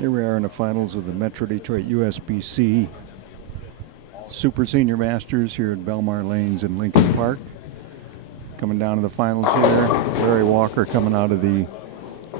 Here we are in the finals of the Metro Detroit USBC Super Senior Masters here at Belmar Lanes in Lincoln Park. Coming down to the finals here, Larry Walker coming out of the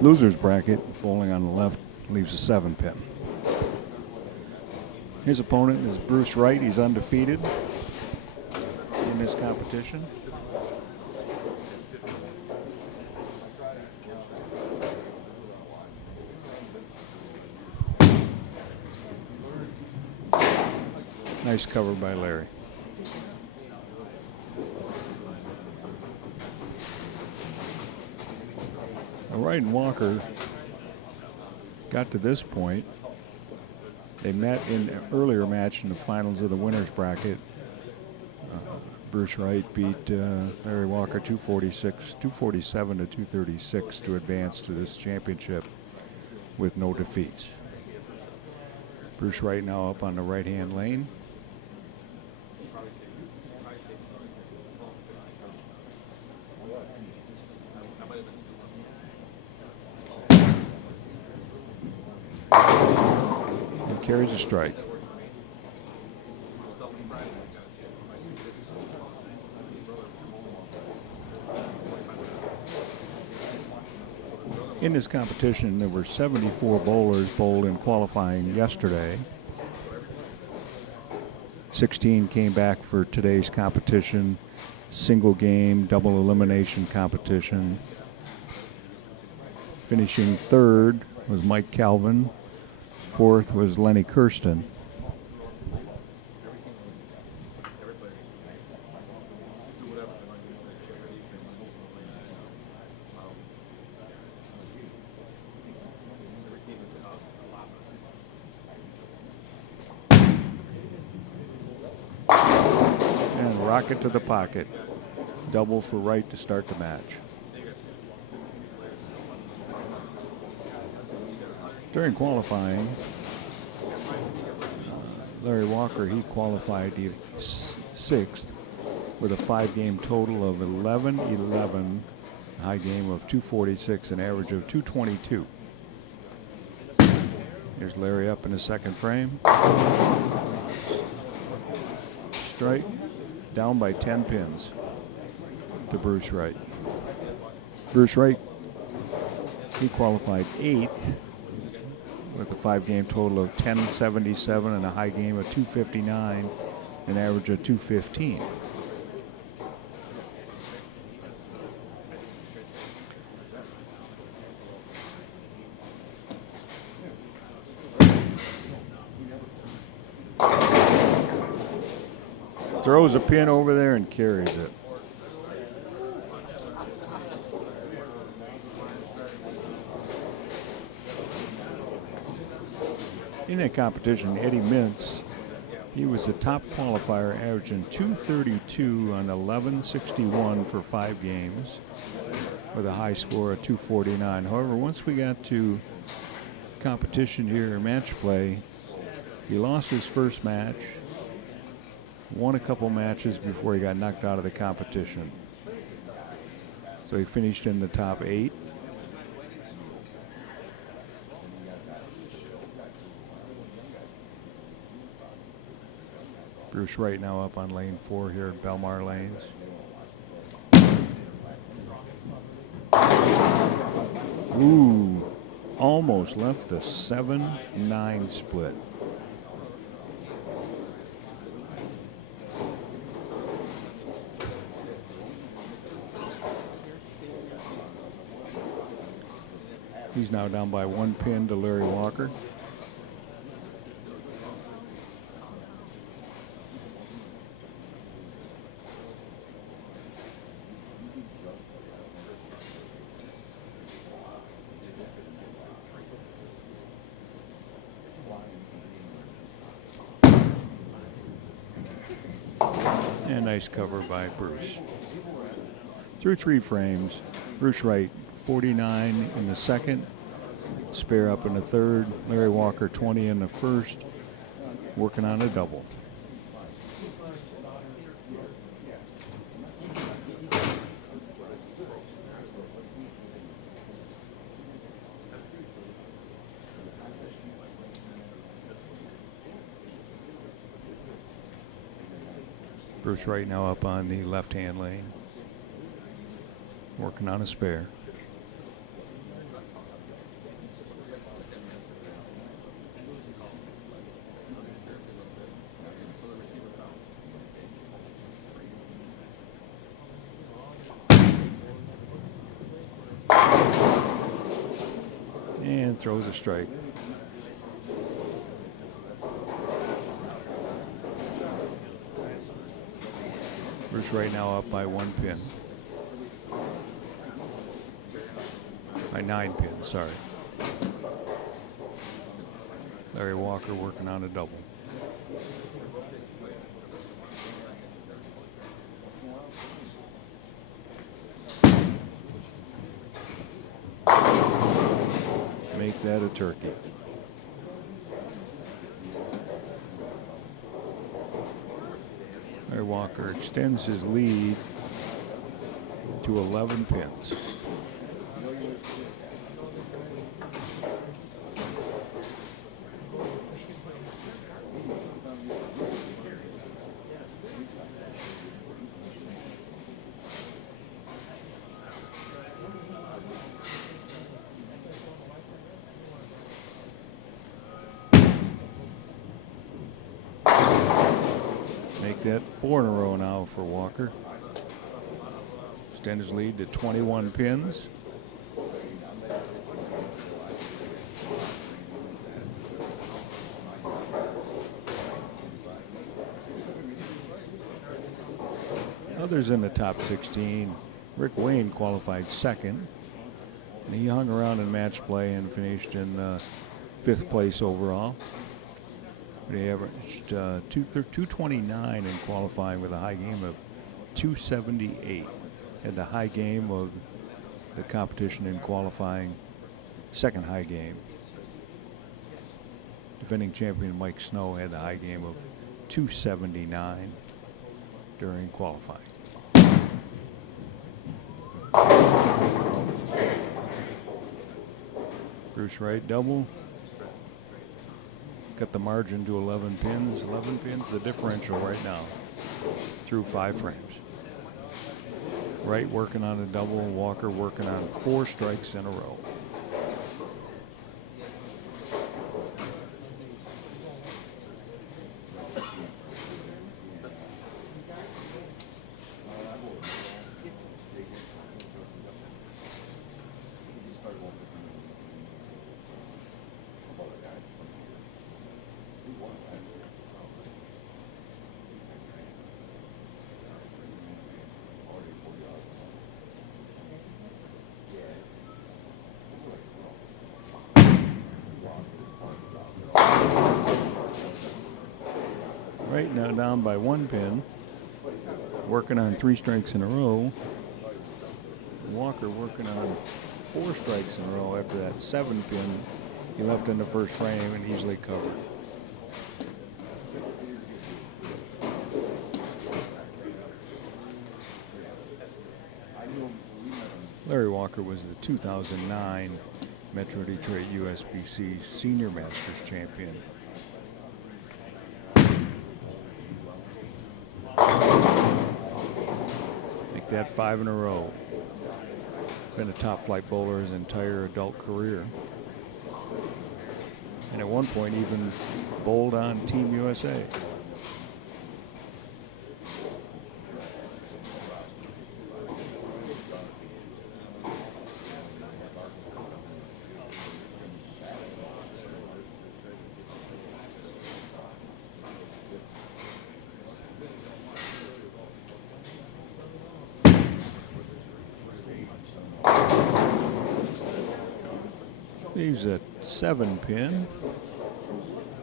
loser's bracket, bowling on the left, leaves a 7-pin. His opponent is Bruce Wright. He's undefeated in this competition. Nice cover by Larry. Wright and Walker got to this point. They met in an earlier match in the finals of the winner's bracket. Bruce Wright beat Larry Walker 247 to 236 to advance to this championship with no defeats. Bruce Wright now up on the right-hand lane. Carries a strike. In this competition, there were 74 bowlers bowled in qualifying yesterday. 16 came back for today's competition, single game, double elimination competition. Finishing third was Mike Calvin. Fourth was Lenny Kirsten. And rocket to the pocket. Double for Wright to start the match. During qualifying, Larry Walker, he qualified 6th with a 5-game total of 11-11, high game of 246, an average of 222. Here's Larry up in the second frame. Strike, down by 10 pins to Bruce Wright. Bruce Wright, he qualified 8th with a 5-game total of 1077 and a high game of 259, an average of 215. Throws a pin over there and carries it. In that competition, Eddie Mintz, he was the top qualifier, averaging 232 on 1161 for 5 games with a high score of 249. However, once we got to competition here, match play, he lost his first match, won a couple matches before he got knocked out of the competition. So he finished in the top 8. Bruce Wright now up on lane 4 here at Belmar Lanes. Ooh, almost left the 7-9 split. He's now down by 1 pin to Larry Walker. And nice cover by Bruce. Through 3 frames, Bruce Wright 49 in the second, spare up in the third, Larry Walker 20 in the first, working on a double. Bruce Wright now up on the left-hand lane, working on a spare. And throws a strike. Bruce Wright now up by 1 pin. By 9 pins, sorry. Larry Walker working on a double. Make that a turkey. Larry Walker extends his lead to 11 pins. Make that 4 in a row now for Walker. Extend his lead to 21 pins. Others in the top 16. Rick Wayne qualified second, and he hung around in match play and finished in 5th place overall. He averaged 229 in qualifying with a high game of 278. Had the high game of the competition in qualifying, second high game. Defending champion Mike Snow had the high game of 279 during qualifying. Bruce Wright double. Got the margin to 11 pins. 11 pins, the differential right now through 5 frames. Wright working on a double. Walker working on 4 strikes in a row. Right now down by 1 pin, working on 3 strikes in a row. Walker working on 4 strikes in a row after that 7 pin he left in the first frame and easily covered. Larry Walker was the 2009 Metro Detroit USBC Senior Masters champion. Make that 5 in a row. Been a top flight bowler his entire adult career. And at one point even bowled on Team USA. Leaves a 7 pin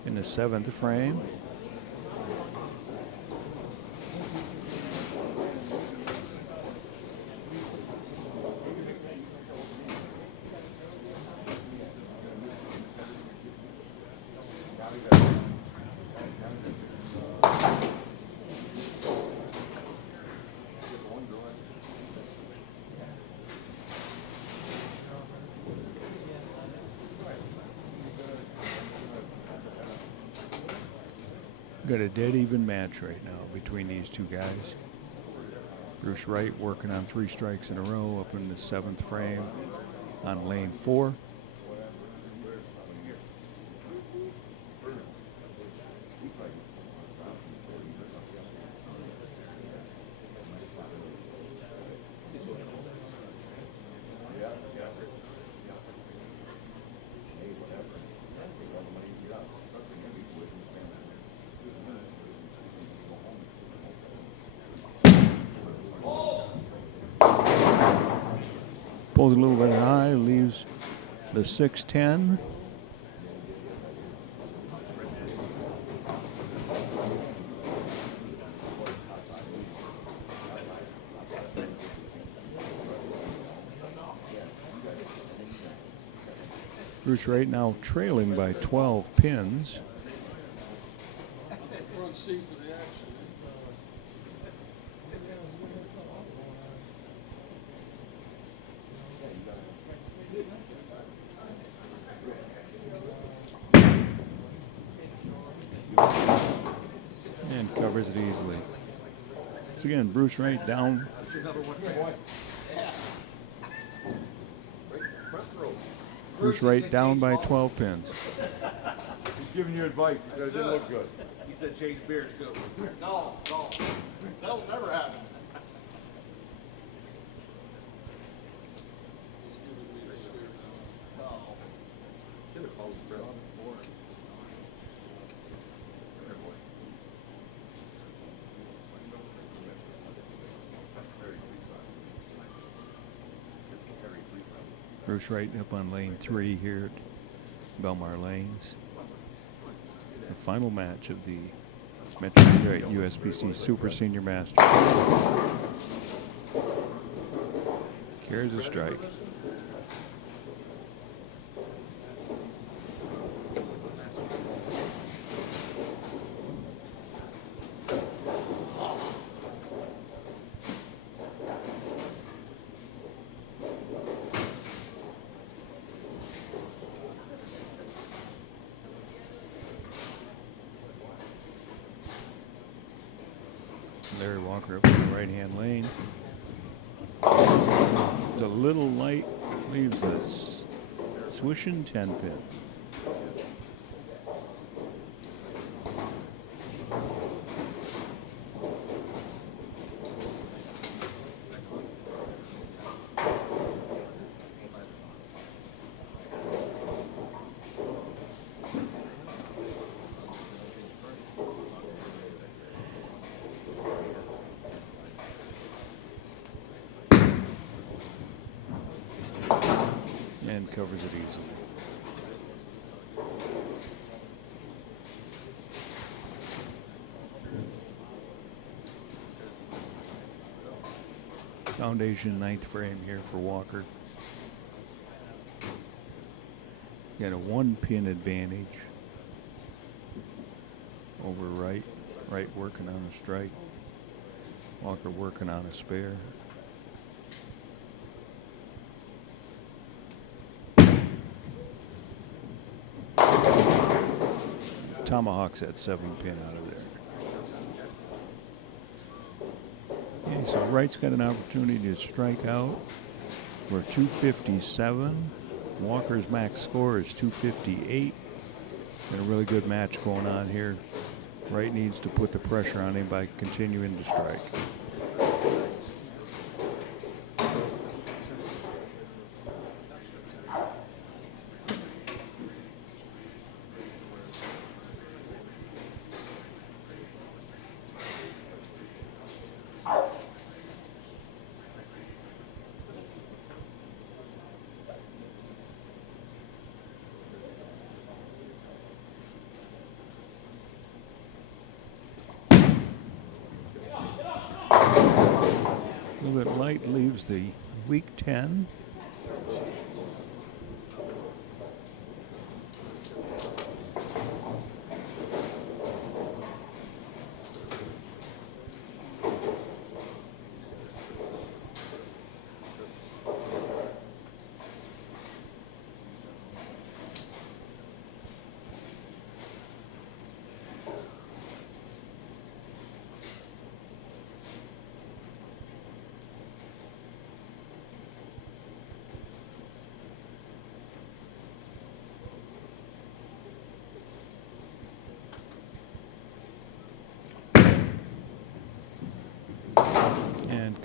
in the 7th frame. Got a dead even match right now between these two guys. Bruce Wright working on 3 strikes in a row up in the 7th frame on lane 4. Pulls a little bit high, leaves the 6-10. Bruce Wright now trailing by 12 pins. That's the front seat for the action. And covers it easily. So again, Bruce Wright down. Bruce Wright down by 12 pins. He's giving you advice. He said it didn't look good. He said change beers too. No, that'll never happen. Bruce Wright up on lane 3 here at Belmar Lanes. The final match of the MDUSBC Super Senior Masters. Carries a strike. Larry Walker up in the right-hand lane. It's a little light, leaves us swishing 10 pin. And covers it easily. Foundation 9th frame here for Walker. Got a 1-pin advantage over Wright. Wright working on a strike. Walker working on a spare. Tomahawks at 7-pin out of there. Okay, so Wright's got an opportunity to strike out for 257. Walker's max score is 258. Got a really good match going on here. Wright needs to put the pressure on him by continuing to strike. A little bit light, leaves the weak 10.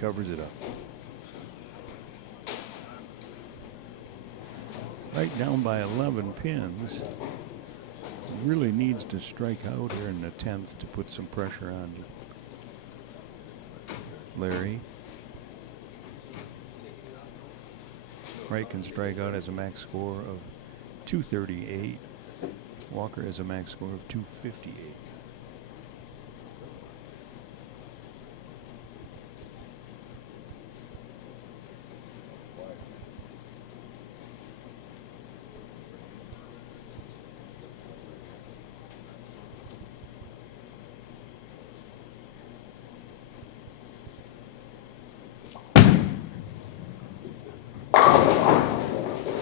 covers it up. Right down by 11 pins. Really needs to strike out here in the 10th to put some pressure on Larry. Wright can strike out as a max score of 238. Walker has a max score of 258.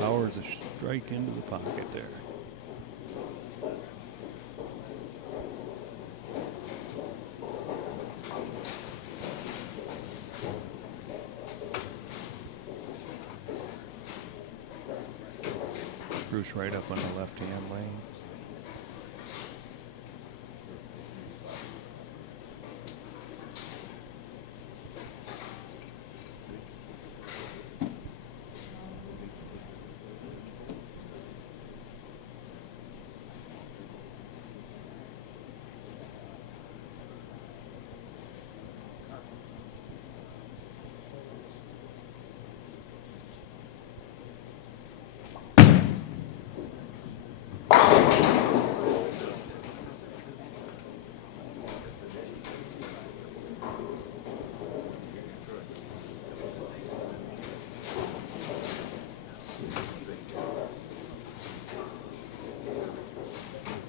Powers a strike into the pocket there. Bruce Wright up on the left-hand lane.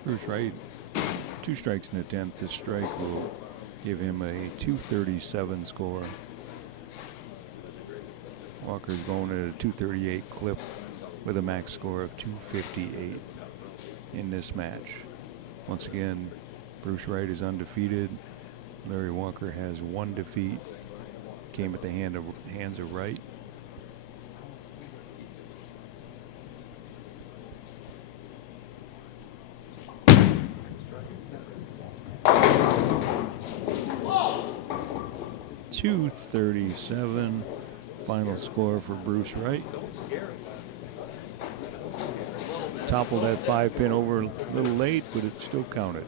Bruce Wright, 2 strikes in the 10th. This strike will give him a 237 score. Walker's going at a 238 clip with a max score of 258 in this match. Once again, Bruce Wright is undefeated. Larry Walker has 1 defeat. Came at the hands of Wright. .237 final score for Bruce Wright. Toppled that 5-pin over a little late, but it still counted.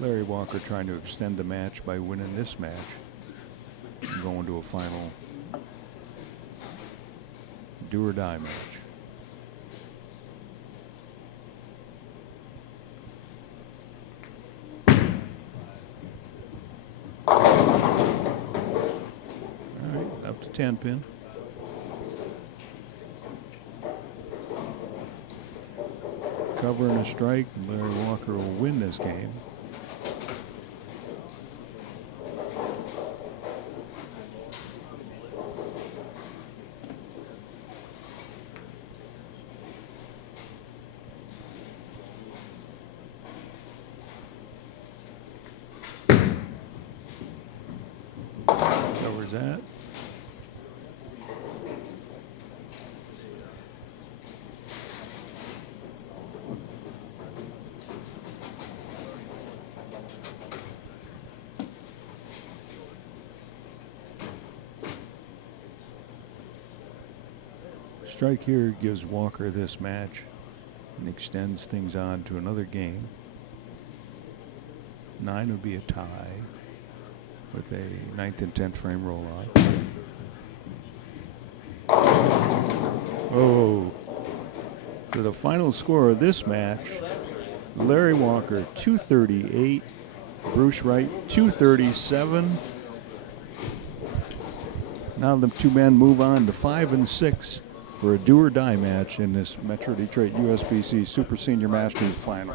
Larry Walker trying to extend the match by winning this match and going to a final do or die match. All right, up to 10-pin. Cover and a strike, Larry Walker will win this game. Covers that. Strike here gives Walker this match and extends things on to another game. 9 would be a tie with a 9th and 10th frame roll on. Oh, so the final score of this match, Larry Walker 238, Bruce Wright 237. Now the two men move on to 5 and 6 for a do or die match in this Metro Detroit USBC Super Senior Masters final.